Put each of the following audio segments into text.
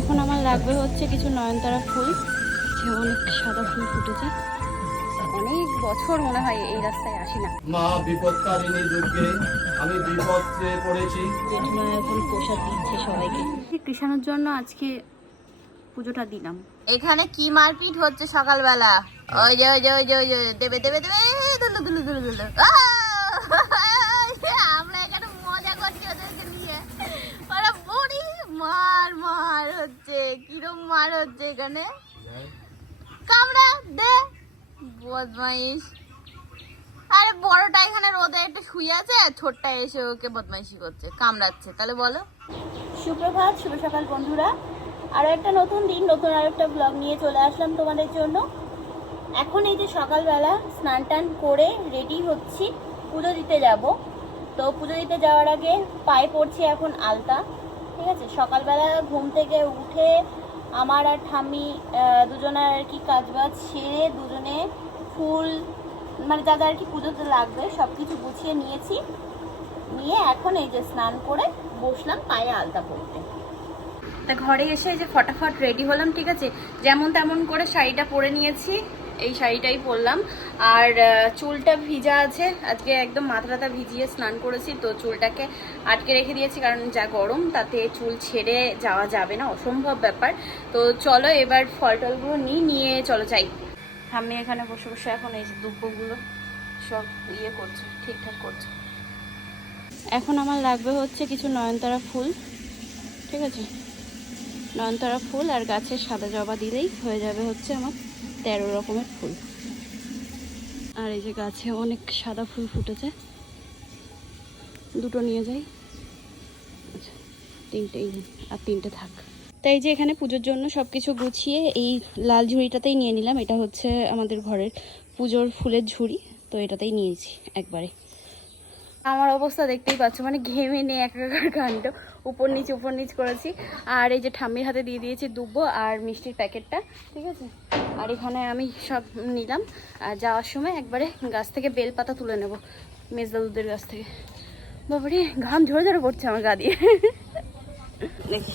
এখন আমার লাগবে হচ্ছে কিছু নয়নতারা ফুল যে অনেক সাদা ফুল ফুটেছে অনেক বছর মনে হয় এই রাস্তায় আসি না মা বিপত্তারিণী দুর্গে আমি বিপদে পড়েছি জেঠিমা এখন প্রসাদ দিচ্ছে সবাইকে কৃষাণের জন্য আজকে পুজোটা দিলাম এখানে কি মারপিট হচ্ছে সকালবেলা ওই যে ওই যে ওই যে ওই যে দেবে দেবে দেবে দুলু দুলু দুলু দুলু আহ! আমরা এখানে মজা করছি ওদেরকে নিয়ে ওরা বড়ি মার মার হচ্ছে। কিরম মার হচ্ছে এখানে? কামড়া দে। বদমাইশ। আরে বড়টা এখানে রোদে একটু শুয়ে আছে আর ছোটটা এসে ওকে বদমাইশি করছে কামড়াচ্ছে। তাহলে বলো। সুপ্রভাত শুভ সকাল বন্ধুরা। আরও একটা নতুন দিন নতুন আর একটা ব্লগ নিয়ে চলে আসলাম তোমাদের জন্য। এখন এই যে সকালবেলা স্নান টান করে রেডি হচ্ছি পুজো দিতে যাব। তো পুজো দিতে যাওয়ার আগে পায়ে পড়ছি এখন আলতা। ঠিক আছে? সকালবেলা ঘুম থেকে উঠে আমার আর ঠাম্মি দুজনের আর কি কাজবাজ সেরে দুজনে ফুল মানে যা আর কি পুজোতে লাগবে সব কিছু গুছিয়ে নিয়েছি। নিয়ে এখন এই যে স্নান করে বসলাম পায়ে আলতা পরতে। তা ঘরে এসে এই যে ফটাফট রেডি হলাম, ঠিক আছে? যেমন তেমন করে শাড়িটা পরে নিয়েছি। এই শাড়িটাই পরলাম। আর চুলটা ভিজা আছে। আজকে একদম মাথা টাথা ভিজিয়ে স্নান করেছি, তো চুলটাকে আটকে রেখে দিয়েছি কারণ যা গরম, তাতে চুল ছেড়ে যাওয়া যাবে না। অসম্ভব ব্যাপার। তো চলো এবার ফল টলগুলো নিই নিয়ে চলো যাই। আমি এখানে বসে বসে এখন এই যে দুব্বগুলো সব ইয়ে করছে, ঠিকঠাক করছে। এখন আমার লাগবে হচ্ছে কিছু নয়নতারা ফুল, ঠিক আছে? নয়নতারা ফুল আর গাছের সাদা জবা দিলেই হয়ে যাবে হচ্ছে আমার তেরো রকমের ফুল। আর এই যে গাছে অনেক সাদা ফুল ফুটেছে। দুটো নিয়ে যাই। আচ্ছা তিনটেই আর তিনটে থাক। তাই যে এখানে পুজোর জন্য সব কিছু গুছিয়ে এই লাল ঝুড়িটাতেই নিয়ে নিলাম। এটা হচ্ছে আমাদের ঘরের পুজোর ফুলের ঝুড়ি, তো এটাতেই নিয়েছি একবারে। আমার অবস্থা দেখতেই পাচ্ছ মানে ঘেমে নিয়ে একাকার কাণ্ড। উপর নিচ উপর নিচ করেছি। আর এই যে ঠাম্মির হাতে দিয়ে দিয়েছি দুব্বো আর মিষ্টির প্যাকেটটা, ঠিক আছে? আর এখানে আমি সব নিলাম। আর যাওয়ার সময় একবারে গাছ থেকে বেলপাতা তুলে নেব মেজদা দুধের গাছ থেকে। বাবারে, ঘাম ঝরে ঝরে পড়ছে আমার গা দিয়ে। দেখি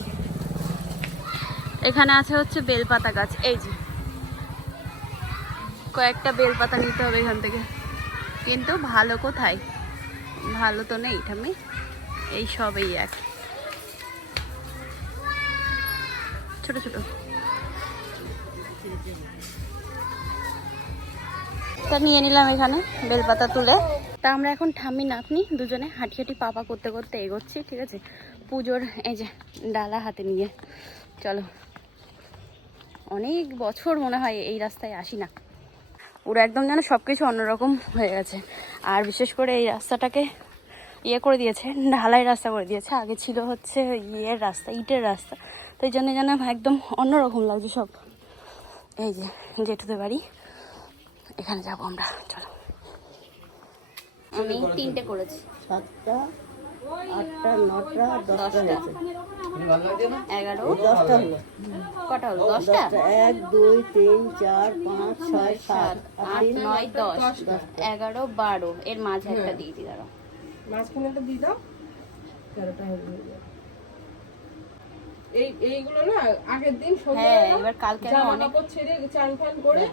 এখানে আছে হচ্ছে বেলপাতা গাছ, এই যে। কয়েকটা বেলপাতা নিতে হবে এখান থেকে। কিন্তু ভালো কোথায়? ভালো তো নেই, ঠাম্মি? এই সব এই এক। ছোট ছোট। তা নিয়ে নিলাম এখানে, বেলপাতা তুলে। তা আমরা এখন ঠাম্মি, নাতনি দুজনে হাঁটি হাঁটি পাপা করতে করতে এগোচ্ছি, ঠিক আছে? পুজোর এই যে ডালা হাতে নিয়ে। চলো। অনেক বছর মনে হয় এই রাস্তায় আসি না। পুরো একদম যেন সব কিছু অন্যরকম হয়ে গেছে। আর বিশেষ করে এই রাস্তাটাকে ইয়ে করে দিয়েছে ঢালাই রাস্তা করে দিয়েছে। আগে ছিল হচ্ছে ইয়ের রাস্তা ইটের রাস্তা। তো এই জন্য যেন একদম অন্যরকম লাগছে সব। এই যে জেঠুদের বাড়ি এখানে যাব আমরা চলো। আমি তিনটে করেছি। সাতটা। আটটা নটা দশটা হয়েছে। এগারো দশটা হলো। কটা হলো? দশটা? দশটা? এক দুই তিন চার পাঁচ ছয় সাত সাত আট নয় দশ এগারো বারো। এর মাঝে একটা দিয়ে দিই দাঁড়াও। মাঝখানেটা দিয়ে দাও। তেরোটা হয়ে এই এইগুলো না আগের দিন হ্যাঁ এবার কালকে আমি অনেক ছেড়ে চান ফান করে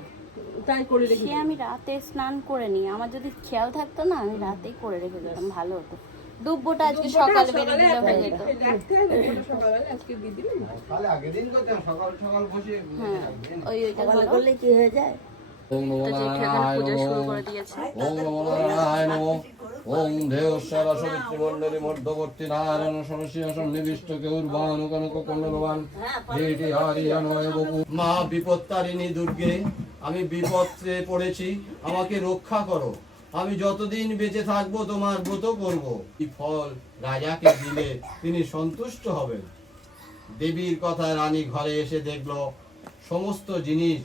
তাই করে রেখে সে আমি রাতে স্নান করে নিই। আমার যদি খেয়াল থাকতো না আমি রাতেই করে রেখে দিতাম ভালো হতো। দুব্বোটা আজকে সকালে বেরিয়ে দিলে হয়ে যেত রাখতে হবে ওটা সকালবেলা আজকে দিয়ে দিলে তাহলে আগের দিন করতাম সকাল সকাল বসে হ্যাঁ ওই ওইটা সকালে করলে কি হয়ে যায়? ওম নমো। তো জেঠু এখানে নারায়ণ ওম নমো। নারায়ণ ওম দেহস্বর সবিত্র মণ্ডলী মধ্যবর্তী নারায়ণ সনসিংহাসন নিবিষ্ট কেউর্বান কনক কন্ডলবান হেটি হারিয়ানয় মা বিপত্তারিণী দুর্গে আমি বিপদে পড়েছি আমাকে রক্ষা করো। আমি যতদিন বেঁচে থাকব তোমার ব্রত করব। এই ফল রাজাকে দিলে তিনি সন্তুষ্ট হবেন। দেবীর কথা রানী ঘরে এসে দেখল সমস্ত জিনিস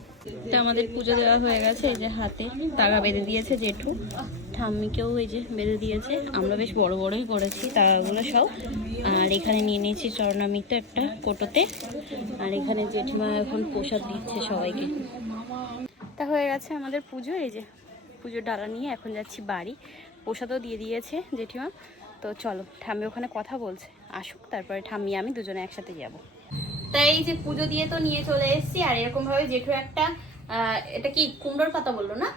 তো আমাদের পুজো দেওয়া হয়ে গেছে এই যে হাতে তাগা বেঁধে দিয়েছে জেঠু। ঠাম্মিকেও এই যে বেঁধে দিয়েছে। আমরা বেশ বড় বড়ই করেছি তাগাগুলো সব। আর এখানে নিয়ে নিয়েছি চরণামিত একটা কোটোতে। আর এখানে জেঠিমা এখন প্রসাদ দিচ্ছে সবাইকে। তা হয়ে গেছে আমাদের পুজো এই যে পুজোর ডালা নিয়ে এখন যাচ্ছি বাড়ি। প্রসাদও দিয়ে দিয়েছে জেঠিমা। তো চলো ঠাম্মি ওখানে কথা বলছে। আসুক তারপরে ঠাম্মি আমি দুজনে একসাথে যাব। তাই এই যে পুজো দিয়ে তো নিয়ে চলে এসেছি আর এরকম ভাবে জেঠু একটা এটা কি কুমড়োর পাতা বলল না?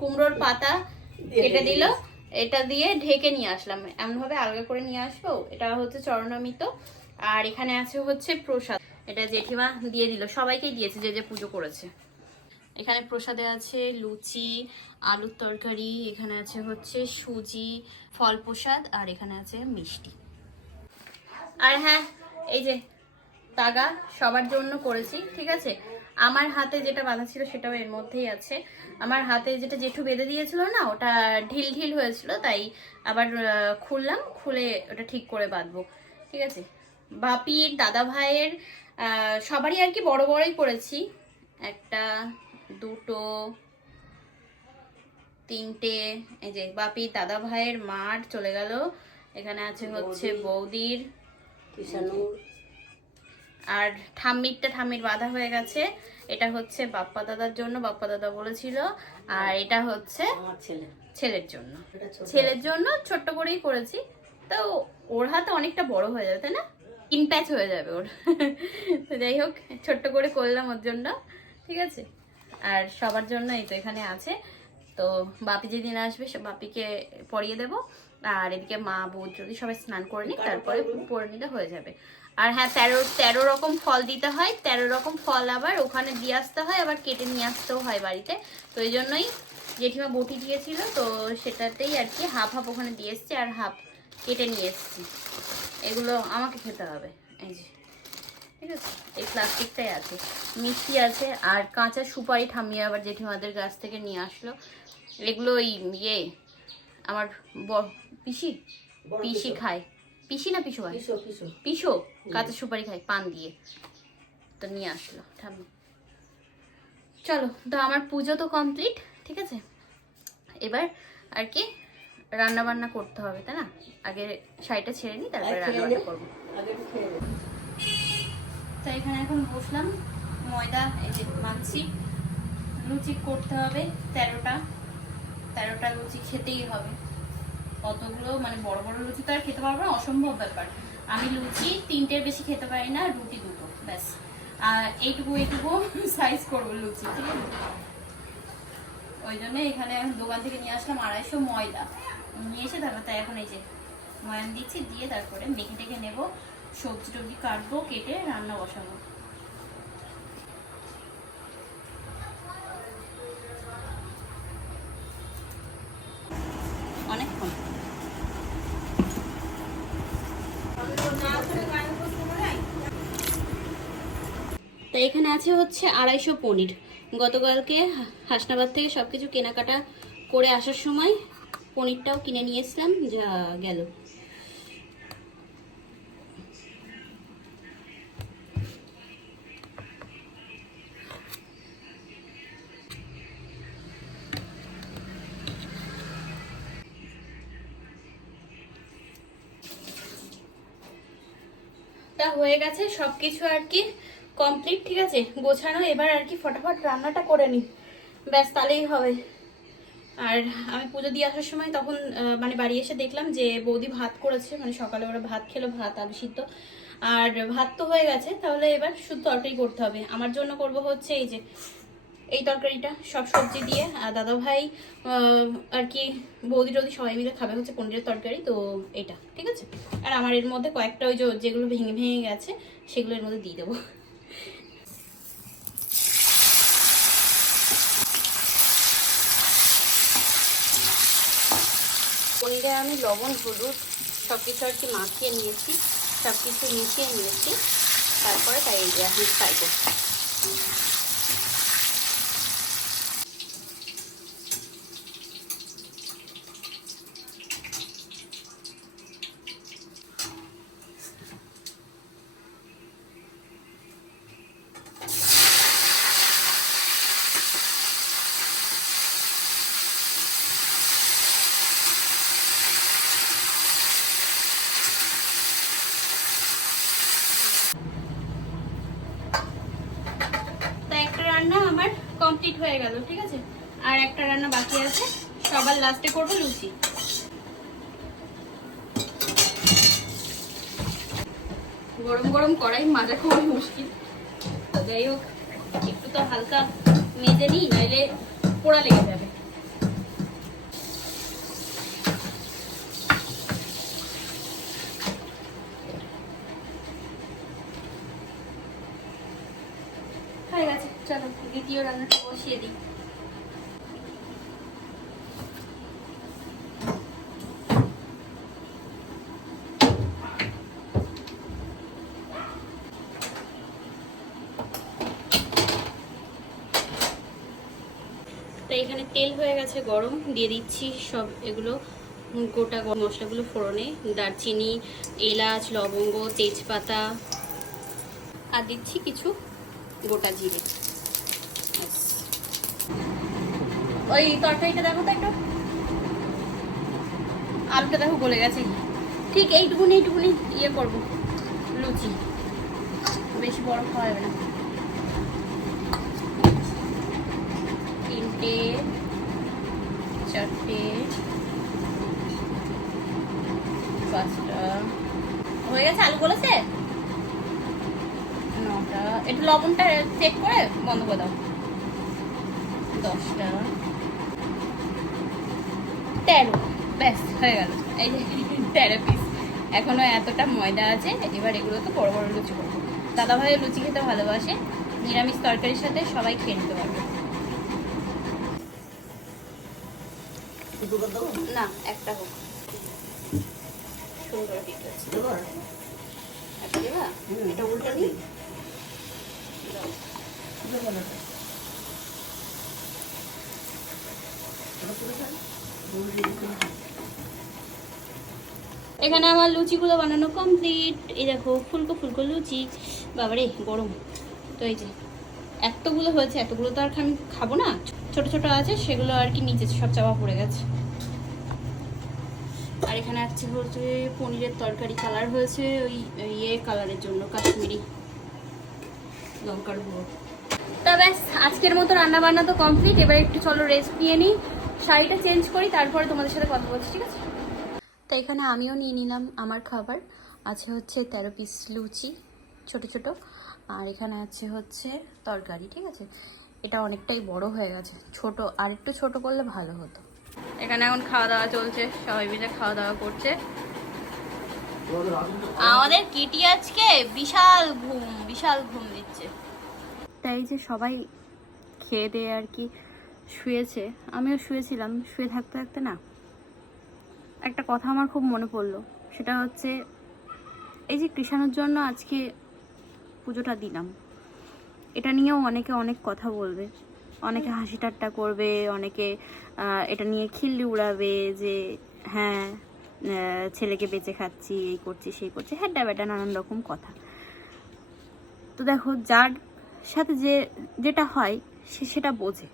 কুমড়োর পাতা কেটে দিল এটা দিয়ে ঢেকে নিয়ে আসলাম। এমন ভাবে আলগা করে নিয়ে আসব এটা হচ্ছে চরণামিত আর এখানে আছে হচ্ছে প্রসাদ। এটা জেঠিমা দিয়ে দিল সবাইকেই দিয়েছে যে যে পুজো করেছে। এখানে প্রসাদে আছে লুচি, আলুর তরকারি, এখানে আছে হচ্ছে সুজি, ফল প্রসাদ, আর এখানে আছে মিষ্টি। আর হ্যাঁ এই যে তাগা সবার জন্য করেছি, ঠিক আছে? আমার হাতে যেটা বাঁধা ছিল সেটাও এর মধ্যেই আছে। আমার হাতে যেটা জেঠু বেঁধে দিয়েছিল না, ওটা ঢিল ঢিল হয়েছিল, তাই আবার খুললাম, খুলে ওটা ঠিক করে বাঁধবো, ঠিক আছে? বাপির দাদা ভাইয়ের সবারই আর কি বড় বড়ই করেছি। একটা দুটো তিনটে এই যে বাপি দাদা ভাইয়ের মাঠ চলে গেল। এখানে আছে হচ্ছে বৌদির। কিষানুর আর ঠাম্মিরটা ঠাম্মির বাধা হয়ে গেছে। এটা হচ্ছে বাপ্পা দাদার জন্য বাপ্পা দাদা বলেছিল। আর এটা হচ্ছে ছেলে। ছেলের জন্য। ছেলের জন্য ছোট্ট করেই করেছি। তো ওর হাতে অনেকটা বড় হয়ে যাবে তাই না? তিন প্যাচ হয়ে যাবে ওর। তো যাই হোক ছোট্ট করে করলাম ওর জন্য। ঠিক আছে? আর সবার জন্য এই তো এখানে আছে। তো বাপি যেদিন আসবে বাপিকে পরিয়ে দেব। আর এদিকে মা বৌদ যদি সবাই স্নান করে নিক তারপরে পরে নিলে হয়ে যাবে। আর হ্যাঁ তেরো তেরো রকম ফল দিতে হয় তেরো রকম ফল আবার ওখানে দিয়ে আসতে হয় আবার কেটে নিয়ে আসতেও হয় বাড়িতে। তো এই জন্যই জেঠিমা বটি দিয়েছিল তো সেটাতেই আর কি হাফ হাফ ওখানে দিয়ে এসছি আর হাফ কেটে নিয়ে এসছি। এগুলো আমাকে খেতে হবে এই যে। ঠিক আছে? এই প্লাস্টিকটাই আছে। মিষ্টি আছে আর কাঁচা সুপারি ঠামিয়ে আবার জেঠিমাদের গাছ থেকে নিয়ে আসলো। এগুলো ওই ইয়ে আমার পিসি? পিসি খায়। পিসি না পিসু কিশো পিসো কাঁচা সুপারি খায় পান দিয়ে। তো নিয়ে আসলো ঠাম্মি। চলো তো আমার পুজো তো কমপ্লিট ঠিক আছে? এবার আর কি রান্না বান্না করতে হবে তাই না? আগে শাড়িটা ছেড়ে নিই তারপরে রান্না নে। করব। খেয়ে। তো এখানে এখন বসলাম। ময়দা এই যে মানছি লুচি করতে হবে তেরোটা। তেরোটা লুচি খেতেই হবে। কতগুলো? মানে বড় বড় লুচি তো আর খেতে পারব না, অসম্ভব ব্যাপার। আমি লুচি তিনটের বেশি খেতে পারি না রুটি দুটো, ব্যাস। আর এইটুকু এইটুকু সাইজ করব লুচি, ঠিক আছে? ওই জন্য এখানে এখন দোকান থেকে নিয়ে আসলাম আড়াইশো ময়দা। নিয়ে এসে তারপর তাই এখন এই যে ময়ান দিচ্ছি, দিয়ে তারপরে মেখে টেখে নেব। সবজি টবজি কাটবো, কেটে রান্না বসাবো। অনেকক্ষণ। তো এখানে আছে হচ্ছে আড়াইশো পনির। গতকালকে হাসনাবাদ থেকে সব কিছু কেনাকাটা করে আসার সময় পনিরটাও কিনে নিয়ে এসলাম, যা গেল। হয়ে গেছে সব কিছু আর কি কমপ্লিট ঠিক আছে? গোছানো, এবার আর কি ফটাফট রান্নাটা করে নিই। ব্যাস, তাহলেই হবে। আর আমি পুজো দিয়ে আসার সময় তখন মানে বাড়ি এসে দেখলাম যে বৌদি ভাত করেছে মানে সকালে ওরা ভাত খেলো, ভাত আলু সিদ্ধ। আর ভাত তো হয়ে গেছে, তাহলে এবার শুধু তরকারি করতে হবে। আমার জন্য করব হচ্ছে এই যে এই তরকারিটা, সব সবজি দিয়ে। আর দাদা ভাই আর কি বৌদি টৌদি সবাই মিলে খাবে হচ্ছে পনিরের তরকারি, তো এটা, ঠিক আছে? আর আমার এর মধ্যে কয়েকটা ওই যেগুলো ভেঙে ভেঙে গেছে, সেগুলো এর মধ্যে দিয়ে দেবো। পনিরে আমি লবণ, হলুদ সব কিছু আর কি মাখিয়ে নিয়েছি সব কিছু মিশিয়ে নিয়েছি। তারপরে তাই এখন ফ্রাই করছি তো একটা রান্না আমার কমপ্লিট হয়ে গেল, ঠিক আছে? আর একটা রান্না বাকি আছে, সবার লাস্টে করব লুচি। গরম গরম কড়াই মাজা খুবই মুশকিল। যাই হোক, একটু তো হালকা মেজে নিই, নাইলে পোড়া লেগে যাবে। হয়ে গেছে, চলো, দ্বিতীয় রান্নাটা বসিয়ে দিই। এখানে তেল হয়ে গেছে গরম, দিয়ে দিচ্ছি সব এগুলো, গোটা মশলাগুলো ফোড়নে, দারচিনি, এলাচ, লবঙ্গ, তেজপাতা, আর দিচ্ছি কিছু গোটা জিরে ব্যাস। ওই তরকারিটা দেখো তো একটু। আলুটা দেখো গলে গেছে। ঠিক এইটুকুনি এইটুকুনি ইয়ে করব, লুচি। বেশি বড় খাওয়া যাবে না। তিনটে, চারটে, পাঁচটা। হয়ে গেছে? আলু বলেছে নটা। একটু লবণটা চেক করে বন্ধ করে দাও। দশটা। তেরো। ব্যাস, হয়ে গেল। এই যে তেরো পিস এখনও এতটা ময়দা আছে, এবার এগুলো তো বড় বড় লুচি করব। দাদা ভাই লুচি খেতে ভালোবাসে। নিরামিষ তরকারির সাথে সবাই খেয়ে নিতে পারবে। না, একটা হোক। সুন্দর। এখানে আমার লুচিগুলো বানানো কমপ্লিট এই দেখো, ফুলকো ফুলকো লুচি। বাবারে, গরম। তো এই যে, এতগুলো হয়েছে, এতগুলো তো আর আমি খাব না? ছোট ছোট আছে, সেগুলো আর কি নিচে সব চাপা পড়ে গেছে। আর এখানে আছে হচ্ছে পনিরের তরকারি কালার হয়েছে, ওই ইয়ে কালারের জন্য, কাশ্মীরি লঙ্কার গুঁড়ো। তা ব্যাস, আজকের মতো রান্না বান্না তো কমপ্লিট এবার একটু চলো রেস্ট নিয়ে নিই। শাড়িটা চেঞ্জ করি তারপরে তোমাদের সাথে কথা বলছি ঠিক আছে? তো এখানে আমিও নিয়ে নিলাম আমার খাবার। আছে হচ্ছে তেরো পিস লুচি ছোট ছোট। আর এখানে আছে হচ্ছে তরকারি ঠিক আছে? এটা অনেকটাই বড় হয়ে গেছে। ছোট আর একটু ছোট করলে ভালো হতো। এখানে এখন খাওয়া দাওয়া চলছে সবাই মিলে খাওয়া দাওয়া করছে। আমাদের কিটি আজকে বিশাল ঘুম বিশাল ঘুম দিচ্ছে। তাই যে সবাই খেয়ে দিয়ে আর কি শুয়েছে, আমিও শুয়েছিলাম, শুয়ে থাকতে থাকতে না একটা কথা আমার খুব মনে পড়ল, সেটা হচ্ছে এই যে কৃষাণের জন্য আজকে পুজোটা দিলাম, এটা নিয়েও অনেকে অনেক কথা বলবে, অনেকে হাসি ঠাট্টা করবে, অনেকে এটা নিয়ে খিল্লি উড়াবে যে হ্যাঁ ছেলেকে বেঁচে খাচ্ছি, এই করছি, সেই করছি হ্যাঁ ব্যাটা নানান রকম কথা। তো দেখো, যার সাথে যে, যেটা হয়, সে সেটা বোঝে।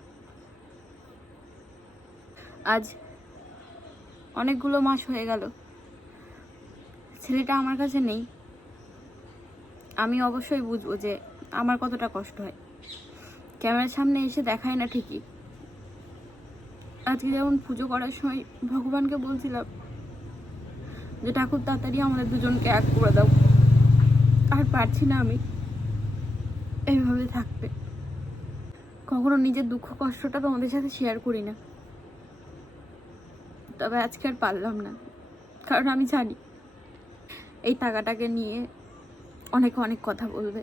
আজ অনেকগুলো মাস হয়ে গেল। ছেলেটা আমার কাছে নেই। আমি অবশ্যই বুঝব যে আমার কতটা কষ্ট হয়। ক্যামেরার সামনে এসে দেখায় না ঠিকই। আজকে যেমন পুজো করার সময় ভগবানকে বলছিলাম যে, ঠাকুর, তাড়াতাড়ি আমাদের দুজনকে এক করে দাও। আর পারছি না আমি এইভাবে থাকতে। কখনো নিজের দুঃখ, কষ্টটা তোমাদের সাথে শেয়ার করি না। তবে আজকে আর পারলাম না। কারণ আমি জানি এই টাকাটাকে নিয়ে অনেকে অনেক কথা বলবে।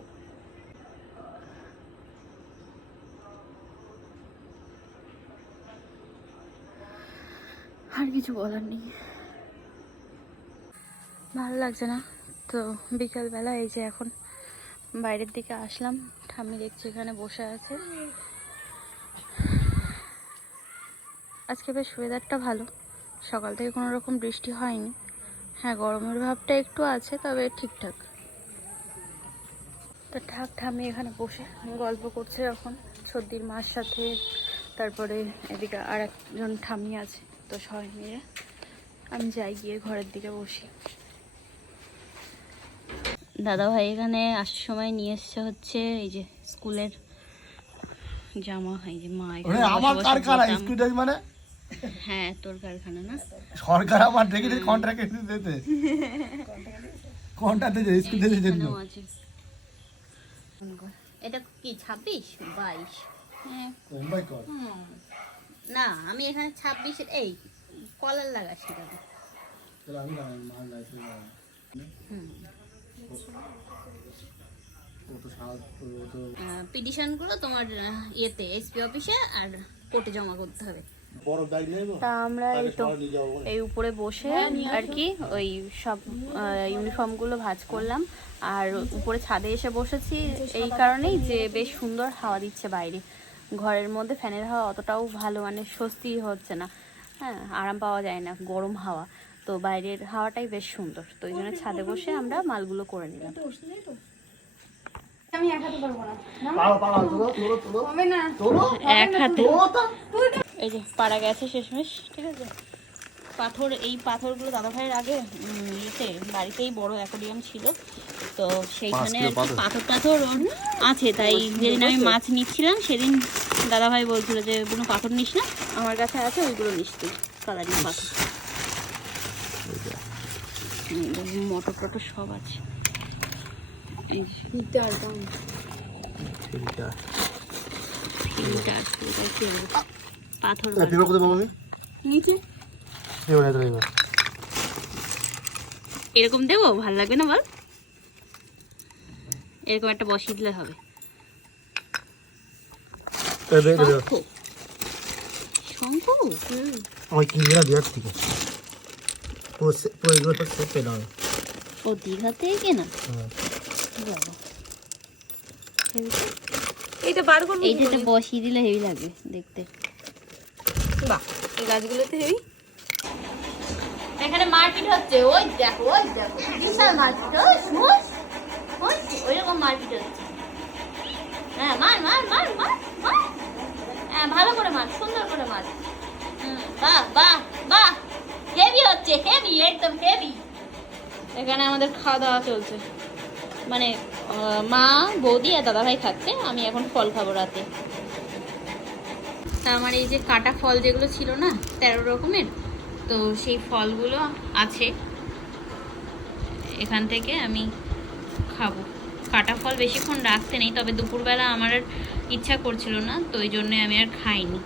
আর কিছু বলার নেই। ভালো লাগছে না। তো বিকালবেলা এই যে এখন বাইরের দিকে আসলাম। ঠাম্মি দেখছি এখানে বসে আছে। আজকে বেশ ওয়েদারটা ভালো। সকাল থেকে কোনো রকম বৃষ্টি হয়নি। হ্যাঁ গরমের ভাবটা একটু আছে তবে ঠিকঠাক। তো ঠাক ঠামি এখানে বসে। গল্প করছে এখন সর্দির মার সাথে। তারপরে এদিকে আর একজন ঠামি আছে তো সবাই মিলে। আমি যাই গিয়ে ঘরের দিকে বসি। দাদা ভাই এখানে আসার সময় নিয়ে এসছে হচ্ছে এই যে স্কুলের জামা এই যে মা এখানে আমার। স্টুডেন্ট মানে? হ্যাঁ তোর কারখানা না? সরকার আমার কন্ট্রাক্ট দিতে। কোনটাতে যে স্কুলের জন্য। এখানেও আছে এটা কি ছাব্বিশ? বাইশ। হ্যাঁ। মুম্বাই কর না আমি এখানে ছাব্বিশ এই কলার লাগাচ্ছি দাদা তাহলে আমি মাল হুম। পিটিশনগুলো তোমার ইয়েতে এসপি অফিসে আর কোর্টে জমা করতে হবে। তা? আমরা এই তো। এই উপরে বসে আর কি ওই সব ইউনিফর্মগুলো ভাঁজ করলাম। আর উপরে ছাদে এসে বসেছি এই কারণেই যে বেশ সুন্দর হাওয়া দিচ্ছে বাইরে। ঘরের মধ্যে ফ্যানের হাওয়া অতটাও ভালো মানে স্বস্তি হচ্ছে না। হ্যাঁ আরাম পাওয়া যায় না গরম হাওয়া। তো বাইরের হাওয়াটাই বেশ সুন্দর। তো ওই জন্য ছাদে বসে আমরা মালগুলো করে নিলাম। পাড়া, তোলো, তোলো, তোলো। তোলো, এক হাতে। এই যে পাড়া গেছে শেষমেশ ঠিক আছে? পাথর এই পাথরগুলো দাদা ভাইয়ের আগে ইয়েতে বাড়িতেই বড় অ্যাকোরিয়াম ছিল। তো সেইখানে আর কি পাথর। টাথর ওর আছে তাই যেদিন আমি মাছ নিচ্ছিলাম সেদিন দাদা ভাই বলছিল যে কোনো পাথর নিস না আমার কাছে আছে ওইগুলো নিস তুই কালারিং পাথর। মটর টটর সব আছে। এই ফিল্টার ফিল্টার। ফিল্টার বলব? পাথর এ, ফিরো কোথায় পাবো আমি? নিচে। এবার। এরকম দেবো? ভালো লাগবে না বল? এরকম একটা বসিয়ে দিলে হবে। বিরাট থেকে। পুরো এগুলো সব পেলাম ও দীঘা থেকে কেনা হ্যাঁ। এইটা বার করব এইটা বসিয়ে দিলে হেভি লাগবে দেখতে। গাছগুলোতে হেবি। এখানে মারপিট হচ্ছে, ওই দেখো ওই দেখো বিশাল মারপিট, ওই ওইরকম মারপিট হচ্ছে। হ্যাঁ মার মার মার মার হ্যাঁ ভালো করে মার, সুন্দর করে মার। বাহ বাহ বাহ। হেভি হচ্ছে হেভি একদম হেভি এখানে আমাদের খাওয়া দাওয়া চলছে। মানে মা, বৌদি আর দাদাভাই খাচ্ছে, আমি এখন ফল খাব রাতে। তা আমার এই যে কাটা ফল যেগুলো ছিল না, তেরো রকমের, তো সেই ফলগুলো আছে। এখান থেকে আমি খাব। কাটা ফল বেশিক্ষণ রাখতে নেই, তবে দুপুরবেলা আমার আর ইচ্ছা করছিল না, তো ওই জন্যে আমি আর খাইনি।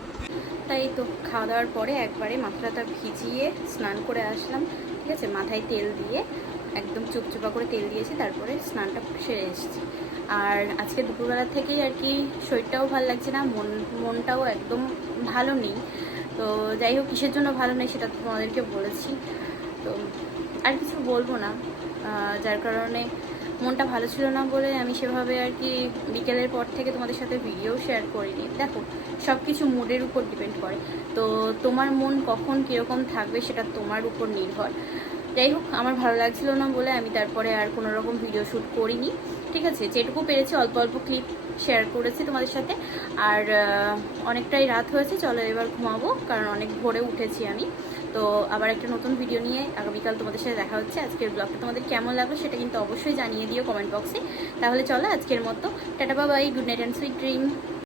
তাই তো খাওয়া দাওয়ার পরে একবারে মাথাটা ভিজিয়ে স্নান করে আসলাম, ঠিক আছে? মাথায় তেল দিয়ে একদম চুপচুপা করে তেল দিয়েছি, তারপরে স্নানটা সেরে এসেছি। আর আজকে দুপুরবেলা থেকেই আর কি শরীরটাও ভালো লাগছে না, মন, মনটাও একদম ভালো নেই। তো যাই হোক, কিসের জন্য ভালো নেই সেটা তোমাদেরকে বলেছি। তো আর কিছু বলব না। যার কারণে মনটা ভালো ছিল না বলে আমি সেভাবে আর কি বিকেলের পর থেকে তোমাদের সাথে ভিডিও শেয়ার করিনি। দেখো সব কিছু মুডের উপর ডিপেন্ড করে। তো তোমার মন কখন কীরকম থাকবে সেটা তোমার উপর নির্ভর। যাই হোক, আমার ভালো লাগছিল না বলে আমি তারপরে আর কোনো রকম ভিডিও শ্যুট করিনি। ঠিক আছে, যেটুকু পেরেছি অল্প অল্প ক্লিপ শেয়ার করেছি তোমাদের সাথে। আর অনেকটাই রাত হয়েছে, চলো এবার ঘুমাবো, কারণ অনেক ভোরে উঠেছি আমি। তো আবার একটা নতুন ভিডিও নিয়ে আগামীকাল তোমাদের সাথে দেখা হচ্ছে। আজকের ব্লগটা তোমাদের কেমন লাগল সেটা কিন্তু অবশ্যই জানিয়ে দিও কমেন্ট বক্সে তাহলে চলো আজকের মতো। Tata Babai good night and sweet dream